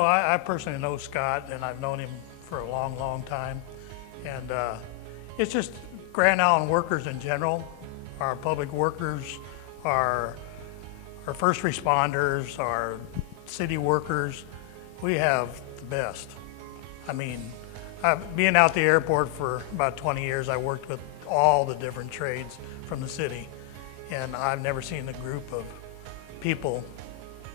I personally know Scott, and I've known him for a long, long time. And it's just Grand Island workers in general, our public workers, our first responders, our city workers, we have the best. I mean, being out the airport for about 20 years, I worked with all the different trades from the city, and I've never seen a group of people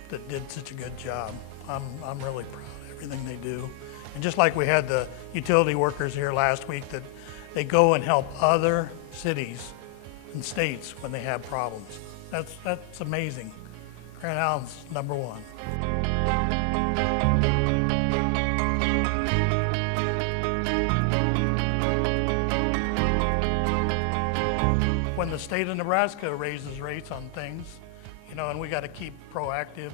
that did such a good job. I'm really proud of everything they do. And just like we had the utility workers here last week, that they go and help other cities and states when they have problems. That's amazing. Grand Island's number one. When the state of Nebraska raises rates on things, and we got to keep proactive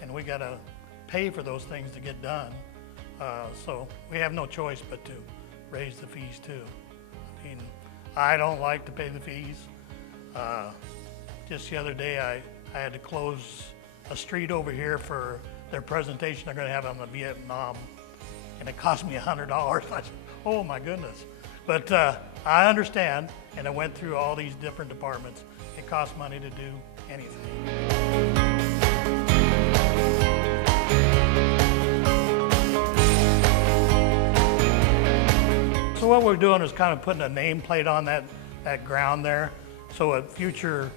and we got to pay for those things to get done. So we have no choice but to raise the fees too. I mean, I don't like to pay the fees. Just the other day, I had to close a street over here for their presentation they're going to have on the Vietnam, and it cost me $100. I said, oh my goodness. But I understand, and I went through all these different departments. It costs money to do anything. So what we're doing is kind of putting a nameplate on that ground there. So a future,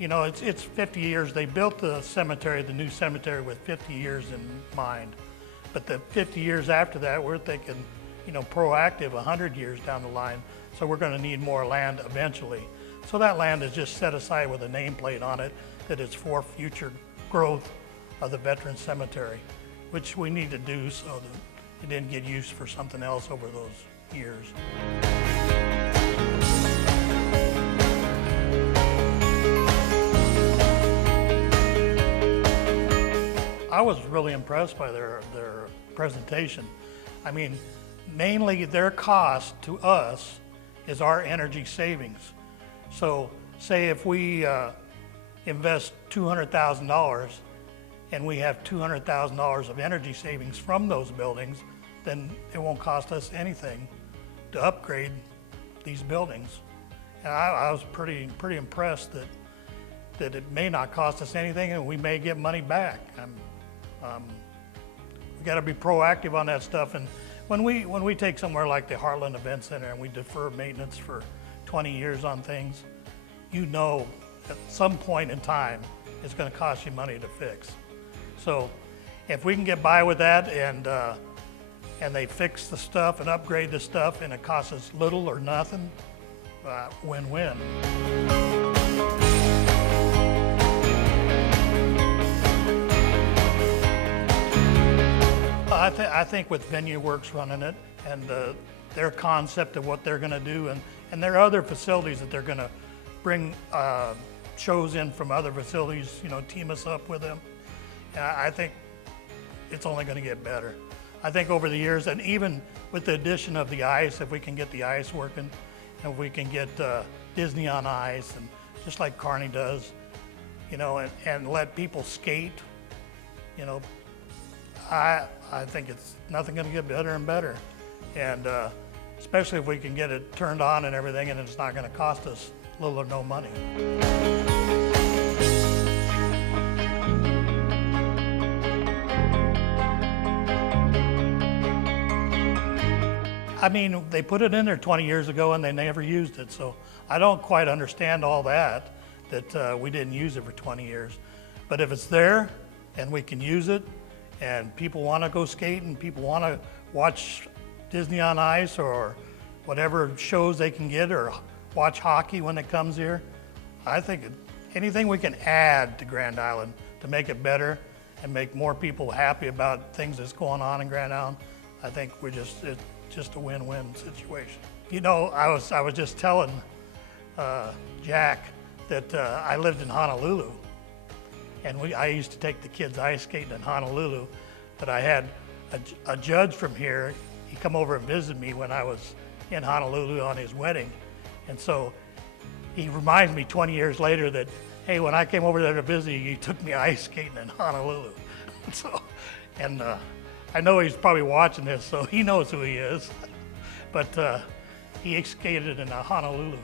it's 50 years. They built the cemetery, the new cemetery, with 50 years in mind. But the 50 years after that, we're thinking, proactive 100 years down the line. So we're going to need more land eventually. So that land is just set aside with a nameplate on it that is for future growth of the Veterans Cemetery, which we need to do so that it didn't get used for something else over those years. I was really impressed by their presentation. I mean, mainly their cost to us is our energy savings. So say if we invest $200,000 and we have $200,000 of energy savings from those buildings, then it won't cost us anything to upgrade these buildings. And I was pretty impressed that it may not cost us anything and we may get money back. We got to be proactive on that stuff. And when we take somewhere like the Heartland Events Center and we defer maintenance for 20 years on things, at some point in time it's going to cost you money to fix. So if we can get by with that and they fix the stuff and upgrade the stuff and it costs us little or nothing, win-win. I think with Venue Works running it and their concept of what they're going to do, and there are other facilities that they're going to bring shows in from other facilities, team us up with them. And I think it's only going to get better. I think over the years, and even with the addition of the ice, if we can get the ice working, and if we can get Disney on Ice, and just like Kearney does, and let people skate, I think it's nothing going to get better and better. And especially if we can get it turned on and everything, and it's not going to cost us little or no money. I mean, they put it in there 20 years ago and they never used it, so I don't quite understand all that we didn't use it for 20 years. But if it's there and we can use it, and people want to go skating, people want to watch Disney on Ice or whatever shows they can get, or watch hockey when it comes here, I think anything we can add to Grand Island to make it better and make more people happy about things that's going on in Grand Island, I think it's just a win-win situation. I was just telling Jack that I lived in Honolulu, and I used to take the kids ice skating in Honolulu, but I had a judge from here. He come over and visit me when I was in Honolulu on his wedding. And so he reminds me 20 years later that, hey, when I came over there to visit you, you took me ice skating in Honolulu. So, And I know he's probably watching this, so he knows who he is. But he skated in Honolulu.